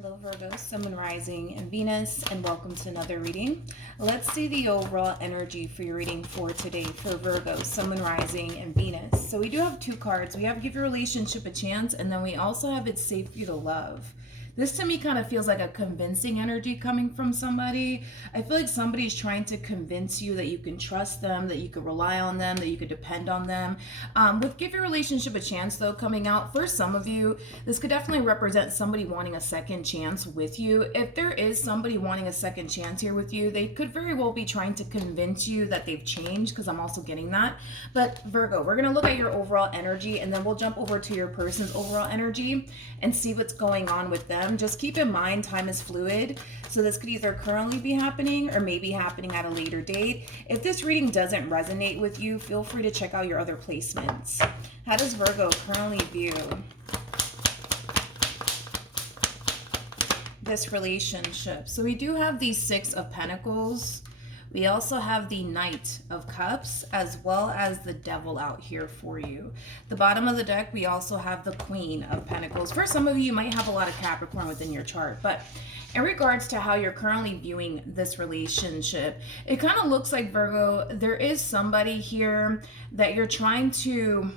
Hello Virgo, Sun, Moon, Rising, and Venus, and welcome to another reading. Let's see the overall energy for your reading for today for Virgo, Sun, Moon, Rising, and Venus. So we do have two cards. We have Give Your Relationship a Chance, and then we also have It's Safe for You to Love. This to me kind of feels like a convincing energy coming from somebody. I feel like somebody's trying to convince you that you can trust them, that you can rely on them, that you could depend on them. With Give Your Relationship a Chance, though, coming out, for some of you, this could definitely represent somebody wanting a second chance with you. If there is somebody wanting a second chance here with you, they could very well be trying to convince you that they've changed, because I'm also getting that. But Virgo, we're going to look at your overall energy, and then we'll jump over to your person's overall energy and see what's going on with them. Just keep in mind, time is fluid, so this could either currently be happening or maybe happening at a later date. If this reading doesn't resonate with you, feel free to check out your other placements. How does Virgo currently view this relationship? So we do have the Six of Pentacles. We also have the Knight of Cups, as well as the Devil out here for you. The bottom of the deck, we also have the Queen of Pentacles. For some of you, you might have a lot of Capricorn within your chart, but in regards to how you're currently viewing this relationship, it kind of looks like, Virgo, there is somebody here that you're trying to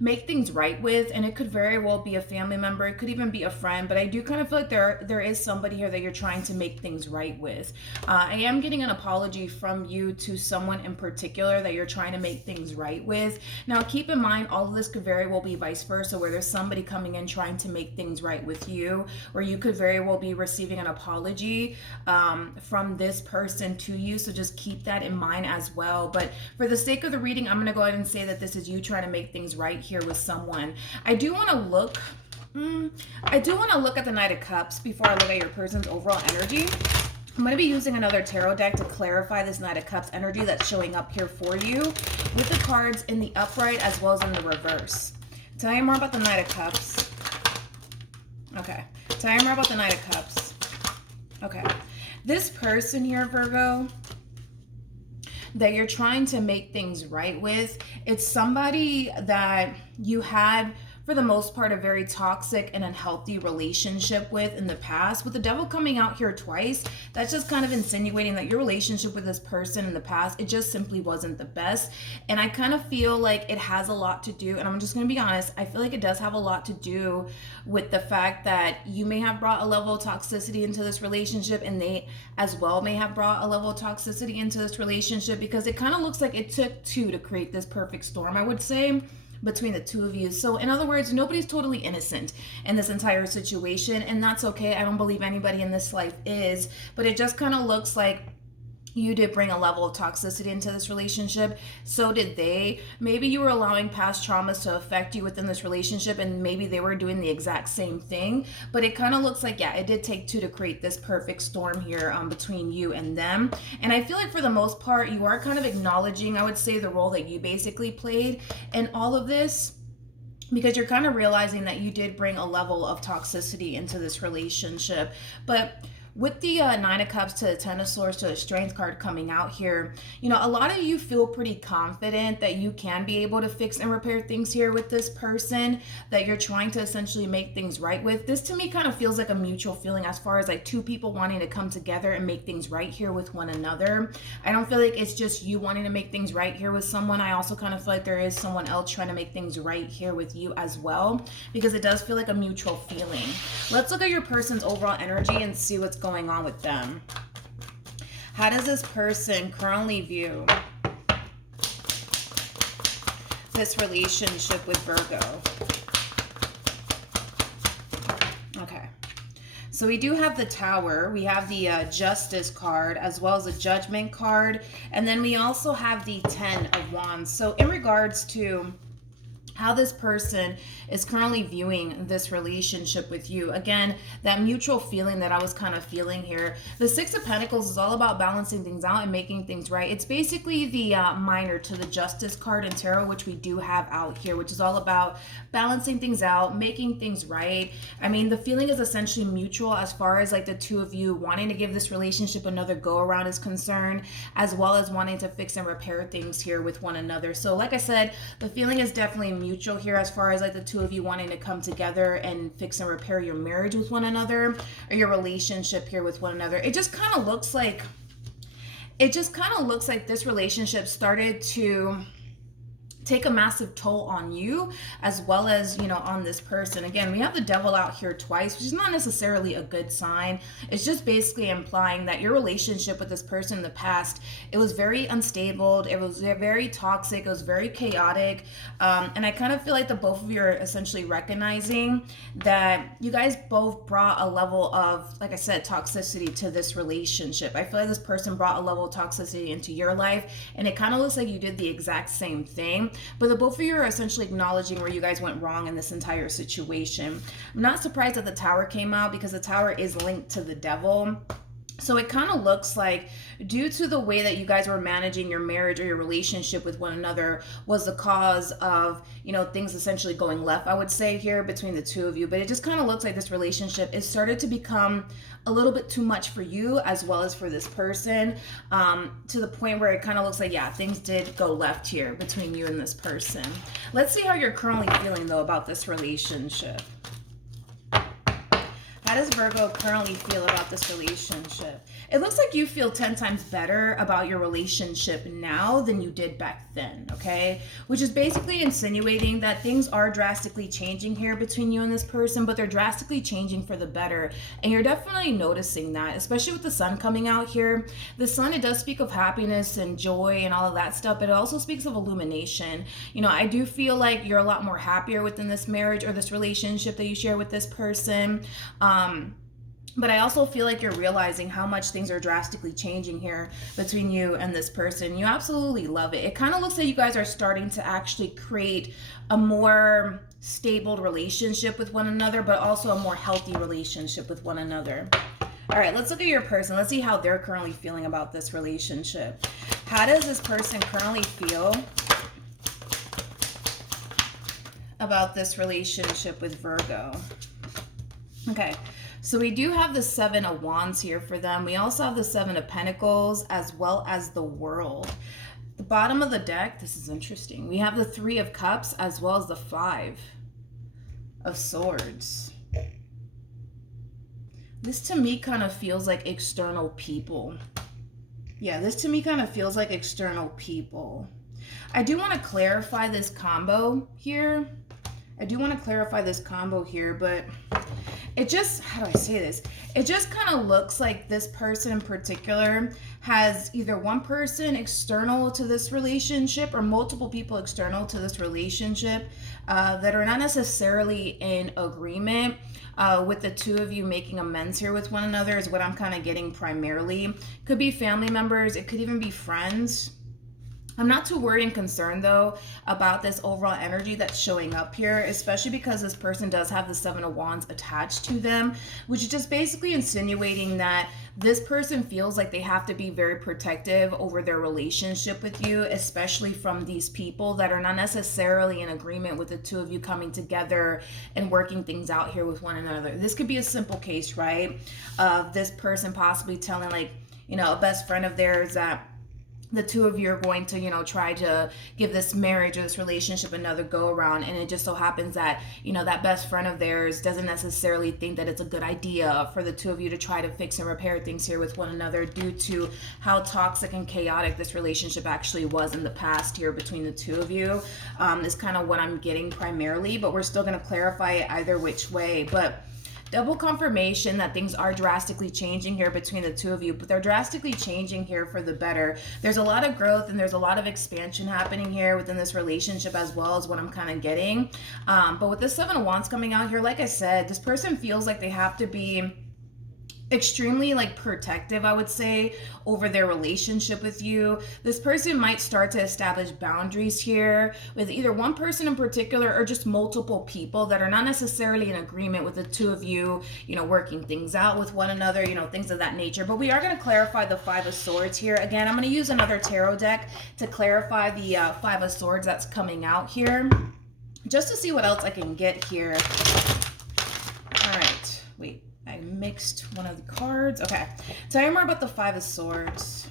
make things right with, and it could very well be a family member, it could even be a friend, but I do kind of feel like there is somebody here that you're trying to make things right with. I am getting an apology from you to someone in particular that you're trying to make things right with. Now keep in mind, all of this could very well be vice versa, where there's somebody coming in trying to make things right with you, or you could very well be receiving an apology from this person to you, so just keep that in mind as well. But for the sake of the reading, I'm going to go ahead and say that this is you trying to make things right here with someone. I do want to look at the Knight of Cups before I look at your person's overall energy. I'm going to be using another tarot deck to clarify this Knight of Cups energy that's showing up here for you, with the cards in the upright as well as in the reverse. Tell me more about the Knight of Cups. Okay. Tell me more about the Knight of Cups. Okay. This person here, Virgo, that you're trying to make things right with, it's somebody that you had, for the most part, a very toxic and unhealthy relationship with in the past. With the Devil coming out here twice, that's just kind of insinuating that your relationship with this person in the past, it just simply wasn't the best. And I kind of feel like it has a lot to do, and I'm just going to be honest, I feel like it does have a lot to do with the fact that you may have brought a level of toxicity into this relationship, and they as well may have brought a level of toxicity into this relationship, because it kind of looks like it took two to create this perfect storm, I would say, between the two of you. So in other words, nobody's totally innocent in this entire situation, and that's okay. I don't believe anybody in this life is, but it just kind of looks like you did bring a level of toxicity into this relationship. So did they. Maybe you were allowing past traumas to affect you within this relationship, and maybe they were doing the exact same thing. But it kind of looks like, yeah, it did take two to create this perfect storm here between you and them. And I feel like for the most part, you are kind of acknowledging, I would say, the role that you basically played in all of this, because you're kind of realizing that you did bring a level of toxicity into this relationship. But with the Nine of Cups to the Ten of Swords to the Strength card coming out here, you know, a lot of you feel pretty confident that you can be able to fix and repair things here with this person that you're trying to essentially make things right with. This to me kind of feels like a mutual feeling, as far as like two people wanting to come together and make things right here with one another. I don't feel like it's just you wanting to make things right here with someone. I also kind of feel like there is someone else trying to make things right here with you as well, because it does feel like a mutual feeling. Let's look at your person's overall energy and see what's going on with them. How does this person currently view this relationship with Virgo? Okay. So we do have the Tower, we have the Justice card, as well as the Judgment card, and then we also have the Ten of Wands. So in regards to how this person is currently viewing this relationship with you, again, that mutual feeling that I was kind of feeling here. The Six of Pentacles is all about balancing things out and making things right. It's basically the minor to the Justice card in tarot, which we do have out here, which is all about balancing things out, making things right. I mean, the feeling is essentially mutual as far as like the two of you wanting to give this relationship another go around is concerned, as well as wanting to fix and repair things here with one another. So like I said, the feeling is definitely mutual here as far as like the two of you wanting to come together and fix and repair your marriage with one another, or your relationship here with one another. It just kind of looks like this relationship started to take a massive toll on you as well as, you know, on this person. Again, we have the devil out here twice, which is not necessarily a good sign. It's just basically implying that your relationship with this person in the past, it was very unstable, it was very toxic, it was very chaotic, and I kind of feel like the both of you are essentially recognizing that you guys both brought a level of, like I said, toxicity to this relationship. I feel like this person brought a level of toxicity into your life, and it kind of looks like you did the exact same thing. But the both of you are essentially acknowledging where you guys went wrong in this entire situation. I'm not surprised that the Tower came out, because the Tower is linked to the devil. So it kind of looks like, due to the way that you guys were managing your marriage or your relationship with one another, was the cause of, you know, things essentially going left, I would say, here between the two of you. But it just kind of looks like this relationship is started to become a little bit too much for you as well as for this person, to the point where it kind of looks like, yeah, things did go left here between you and this person. Let's see how you're currently feeling, though, about this relationship. How does Virgo currently feel about this relationship? It looks like you feel 10 times better about your relationship now than you did back then, okay? Which is basically insinuating that things are drastically changing here between you and this person, but they're drastically changing for the better. And you're definitely noticing that, especially with the sun coming out here. The sun, it does speak of happiness and joy and all of that stuff, but it also speaks of illumination. You know, I do feel like you're a lot more happier within this marriage or this relationship that you share with this person. But I also feel like you're realizing how much things are drastically changing here between you and this person. You absolutely love it. It kind of looks like you guys are starting to actually create a more stable relationship with one another, but also a more healthy relationship with one another. All right, let's look at your person. Let's see how they're currently feeling about this relationship. How does this person currently feel about this relationship with Virgo? Okay, so we do have the Seven of Wands here for them. We also have the Seven of Pentacles as well as the World. The bottom of the deck, this is interesting. We have the Three of Cups as well as the Five of Swords. This to me kind of feels like external people. Yeah, this to me kind of feels like external people. I do want to clarify this combo here. But it just, how do I say this? It just kind of looks like this person in particular has either one person external to this relationship or multiple people external to this relationship that are not necessarily in agreement with the two of you making amends here with one another, is what I'm kind of getting primarily. Could be family members. It could even be friends. I'm not too worried and concerned, though, about this overall energy that's showing up here, especially because this person does have the Seven of Wands attached to them, which is just basically insinuating that this person feels like they have to be very protective over their relationship with you, especially from these people that are not necessarily in agreement with the two of you coming together and working things out here with one another. This could be a simple case, right, of this person possibly telling, like, you know, a best friend of theirs that the two of you are going to, you know, try to give this marriage or this relationship another go around. And it just so happens that, you know, that best friend of theirs doesn't necessarily think that it's a good idea for the two of you to try to fix and repair things here with one another due to how toxic and chaotic this relationship actually was in the past here between the two of you. Is kind of what I'm getting primarily, but we're still going to clarify it either which way. But double confirmation that things are drastically changing here between the two of you, but they're drastically changing here for the better. There's a lot of growth and there's a lot of expansion happening here within this relationship as well, as what I'm kind of getting. But with the Seven of Wands coming out here, like I said, this person feels like they have to be extremely like protective, I would say, over their relationship with you. This person might start to establish boundaries here with either one person in particular or just multiple people that are not necessarily in agreement with the two of you, you know, working things out with one another, you know, things of that nature. But we are going to clarify the Five of Swords here. Again, I'm going to use another tarot deck to clarify the Five of Swords that's coming out here, just to see what else I can get here. All right, wait. I mixed one of the cards. Okay. Tell me more about the Five of Swords.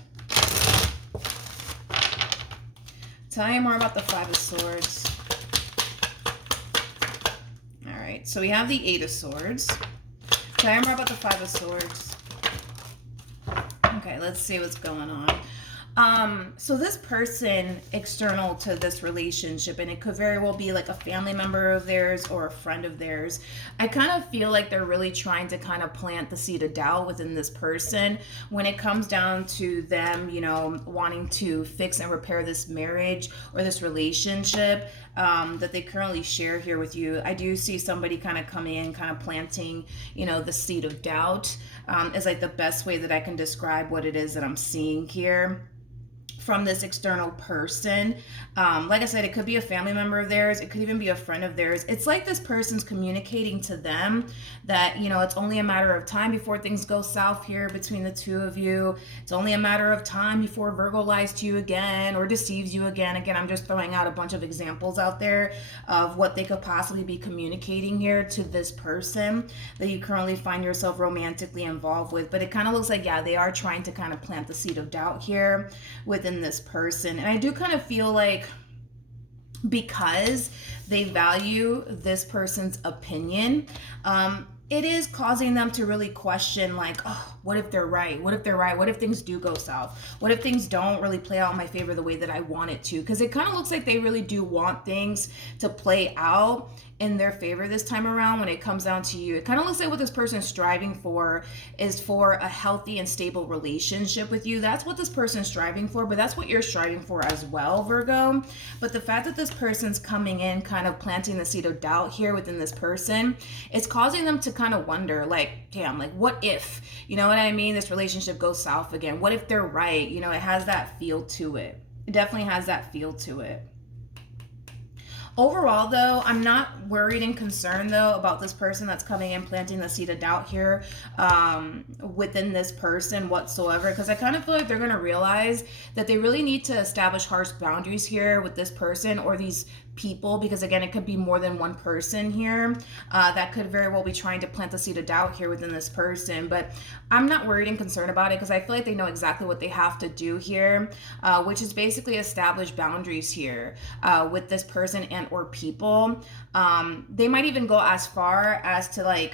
Tell me more about the Five of Swords. right, so we have the Eight of Swords. Tell me more about the Five of Swords. Okay, let's see what's going on. So this person external to this relationship, and it could very well be like a family member of theirs or a friend of theirs, I kind of feel like they're really trying to kind of plant the seed of doubt within this person when it comes down to them, you know, wanting to fix and repair this marriage or this relationship that they currently share here with you. I do see somebody kind of coming in, kind of planting, you know, the seed of doubt is like the best way that I can describe what it is that I'm seeing here from this external person. Like I said, it could be a family member of theirs. It could even be a friend of theirs. It's like this person's communicating to them that, you know, it's only a matter of time before things go south here between the two of you. It's only a matter of time before Virgo lies to you again or deceives you again. Again, I'm just throwing out a bunch of examples out there of what they could possibly be communicating here to this person that you currently find yourself romantically involved with. But it kind of looks like, yeah, they are trying to kind of plant the seed of doubt here within this person. And I do kind of feel like because they value this person's opinion, it is causing them to really question, like, oh, what if they're right? What if they're right? What if things do go south? What if things don't really play out in my favor the way that I want it to? Because it kind of looks like they really do want things to play out in their favor this time around when it comes down to you. It kind of looks like what this person is striving for is for a healthy and stable relationship with you. That's what this person is striving for, but that's what you're striving for as well, Virgo. But the fact that this person's coming in, kind of planting the seed of doubt here within this person, it's causing them to kind of wonder, like, damn, like, what if, you know what I mean, this relationship goes south again? What if they're right? You know, it has that feel to it. It definitely has that feel to it. Overall, though, I'm not worried and concerned, though, about this person that's coming in planting the seed of doubt here within this person whatsoever, because I kind of feel like they're going to realize that they really need to establish harsh boundaries here with this person or these people, because again, it could be more than one person here that could very well be trying to plant the seed of doubt here within this person. But I'm not worried and concerned about it because I feel like they know exactly what they have to do here, which is basically establish boundaries here with this person and or people. They might even go as far as to like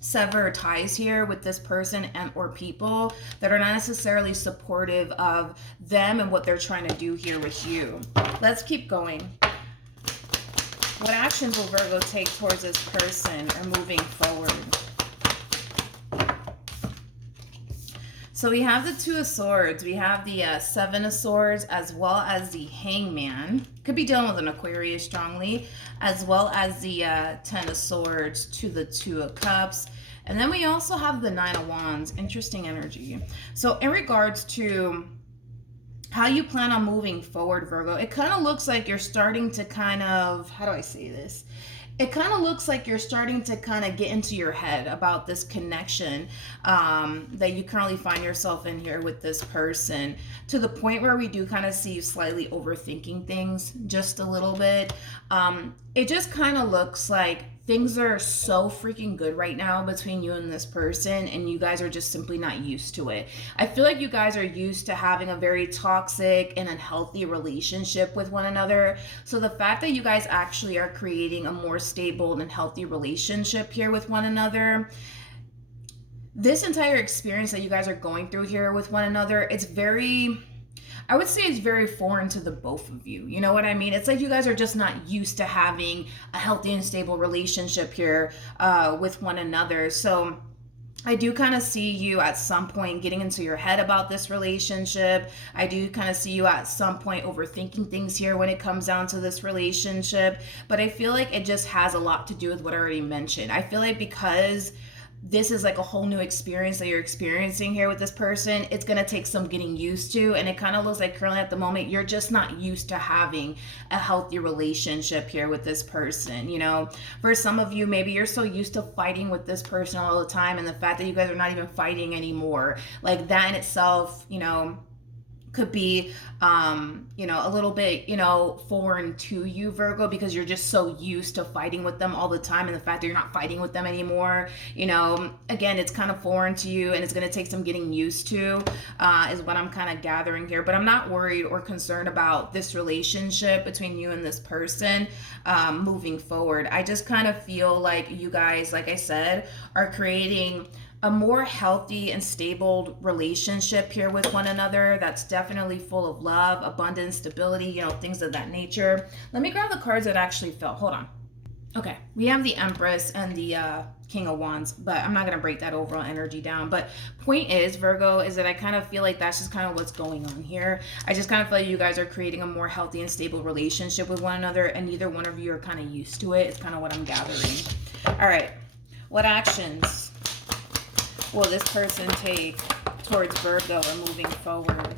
sever ties here with this person and or people that are not necessarily supportive of them and what they're trying to do here with you. Let's keep going. What actions will Virgo take towards this person or moving forward? So we have the Two of Swords, we have the Seven of Swords, as well as the Hangman. Could be dealing with an Aquarius strongly, as well as the Ten of Swords to the Two of Cups. And then we also have the Nine of Wands. Interesting energy. So in regards to how you plan on moving forward, Virgo, it kind of looks like you're starting to kind of, how do I say this? It kind of looks like you're starting to kind of get into your head about this connection that you currently find yourself in here with this person, to the point where we do kind of see you slightly overthinking things just a little bit. It just kind of looks like things are so freaking good right now between you and this person, and you guys are just simply not used to it. I feel like you guys are used to having a very toxic and unhealthy relationship with one another. So the fact that you guys actually are creating a more stable and healthy relationship here with one another, this entire experience that you guys are going through here with one another, it's very, I would say it's very foreign to the both of you. You know what I mean? It's like you guys are just not used to having a healthy and stable relationship here with one another. So I do kind of see you at some point getting into your head about this relationship. I do kind of see you at some point overthinking things here when it comes down to this relationship. But I feel like it just has a lot to do with what I already mentioned. I feel like because this is like a whole new experience that you're experiencing here with this person, it's going to take some getting used to. And it kind of looks like currently at the moment, you're just not used to having a healthy relationship here with this person. You know, for some of you, maybe you're so used to fighting with this person all the time. And the fact that you guys are not even fighting anymore, like that in itself, you know, could be, you know, a little bit, you know, foreign to you, Virgo, because you're just so used to fighting with them all the time. And the fact that you're not fighting with them anymore, you know, again, it's kind of foreign to you and it's going to take some getting used to, is what I'm kind of gathering here. But I'm not worried or concerned about this relationship between you and this person moving forward. I just kind of feel like you guys, like I said, are creating a more healthy and stable relationship here with one another that's definitely full of love, abundance, stability, you know, things of that nature. Let me grab the cards that actually fell. Hold on. Okay, we have the Empress and the King of Wands, but I'm not going to break that overall energy down. But point is, Virgo, is that I kind of feel like that's just kind of what's going on here. I just kind of feel like you guys are creating a more healthy and stable relationship with one another, and neither one of you are kind of used to it. It's kind of what I'm gathering. All right, what actions will this person take towards Virgo or moving forward?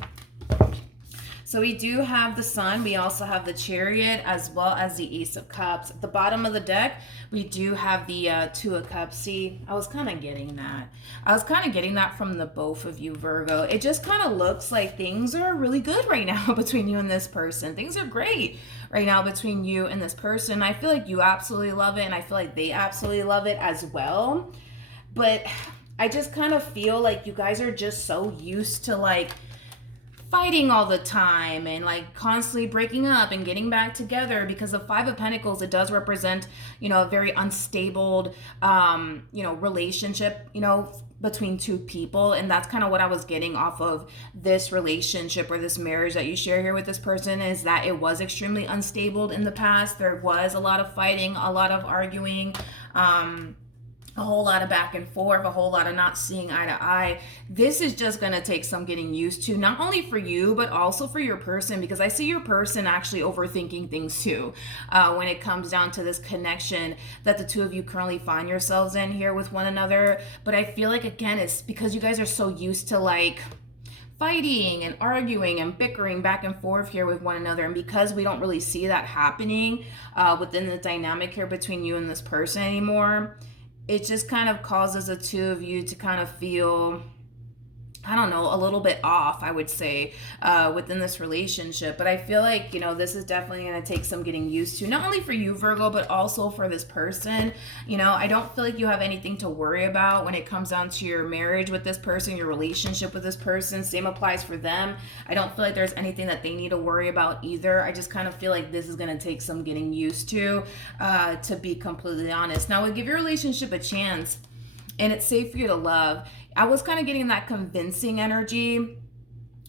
So we do have the Sun. We also have the Chariot as well as the Ace of Cups. At the bottom of the deck, we do have the Two of Cups. See, I was kind of getting that. I was kind of getting that from the both of you, Virgo. It just kind of looks like things are really good right now between you and this person. Things are great right now between you and this person. I feel like you absolutely love it, and I feel like they absolutely love it as well. But I just kind of feel like you guys are just so used to like fighting all the time and like constantly breaking up and getting back together, because the Five of Pentacles, it does represent, you know, a very unstable, you know, relationship, you know, between two people. And that's kind of what I was getting off of this relationship or this marriage that you share here with this person, is that it was extremely unstable in the past. There was a lot of fighting, a lot of arguing, a whole lot of back and forth, a whole lot of not seeing eye to eye. This is just going to take some getting used to, not only for you, but also for your person, because I see your person actually overthinking things too, when it comes down to this connection that the two of you currently find yourselves in here with one another. But I feel like, again, it's because you guys are so used to like fighting and arguing and bickering back and forth here with one another. And because we don't really see that happening within the dynamic here between you and this person anymore, it just kind of causes the two of you to kind of feel, I don't know, a little bit off, I would say, within this relationship. But I feel like, you know, this is definitely going to take some getting used to, not only for you, Virgo, but also for this person. You know, I don't feel like you have anything to worry about when it comes down to your marriage with this person, your relationship with this person. Same applies for them. I don't feel like there's anything that they need to worry about either. I just kind of feel like this is going to take some getting used to be completely honest. Now, give your relationship a chance, and it's safe for you to love. I was kind of getting that convincing energy.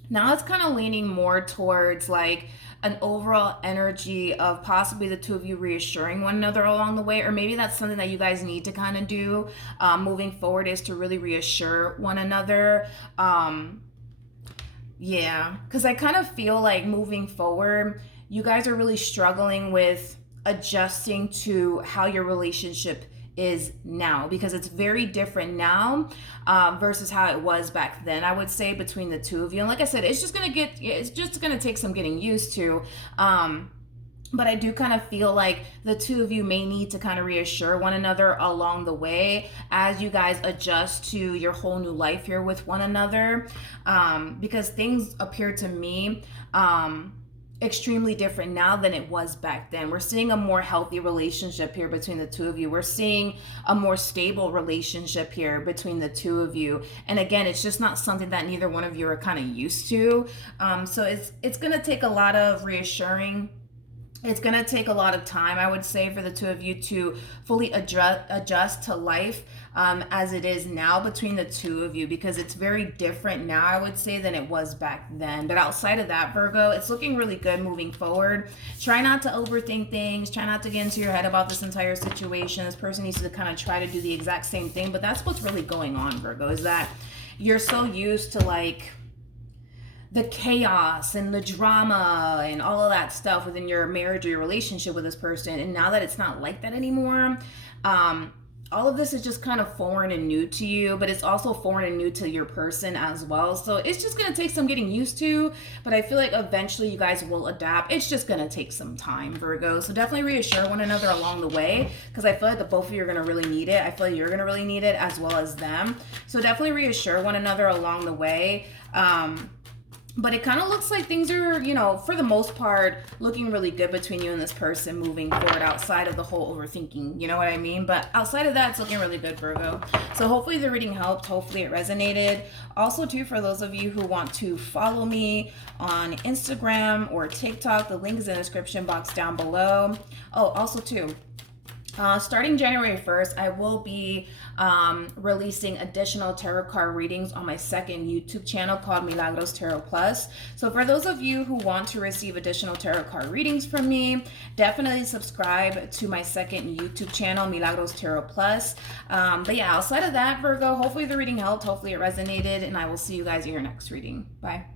Now it's kind of leaning more towards like an overall energy of possibly the two of you reassuring one another along the way, or maybe that's something that you guys need to kind of do moving forward, is to really reassure one another. Yeah, because I kind of feel like moving forward, you guys are really struggling with adjusting to how your relationship is now, because it's very different now versus how it was back then, I would say, between the two of you. And like I said, it's just gonna take some getting used to, but I do kind of feel like the two of you may need to kind of reassure one another along the way as you guys adjust to your whole new life here with one another, because things appear to me extremely different now than it was back then. We're seeing a more healthy relationship here between the two of you. We're seeing a more stable relationship here between the two of you. And again, it's just not something that neither one of you are kind of used to. So it's going to take a lot of reassuring. It's going to take a lot of time, I would say, for the two of you to fully adjust to life as it is now between the two of you, because it's very different now, I would say, than it was back then. But outside of that, Virgo, it's looking really good moving forward. Try not to overthink things. Try not to get into your head about this entire situation. This person needs to kind of try to do the exact same thing. But that's what's really going on, Virgo, is that you're so used to like the chaos and the drama and all of that stuff within your marriage or your relationship with this person. And now that it's not like that anymore, all of this is just kind of foreign and new to you, but it's also foreign and new to your person as well. So it's just going to take some getting used to, but I feel like eventually you guys will adapt. It's just going to take some time, Virgo. So definitely reassure one another along the way, because I feel like the both of you are going to really need it. I feel like you're going to really need it as well as them. So definitely reassure one another along the way. But it kind of looks like things are, you know, for the most part, looking really good between you and this person moving forward outside of the whole overthinking. You know what I mean? But outside of that, it's looking really good, Virgo. So hopefully the reading helped. Hopefully it resonated. Also, too, for those of you who want to follow me on Instagram or TikTok, the link is in the description box down below. Oh, also, too, starting January 1st, I will be releasing additional tarot card readings on my second YouTube channel called Milagros Tarot Plus. So for those of you who want to receive additional tarot card readings from me, definitely subscribe to my second YouTube channel, Milagros Tarot Plus. But yeah, outside of that, Virgo, hopefully the reading helped. Hopefully it resonated, and I will see you guys in your next reading. Bye.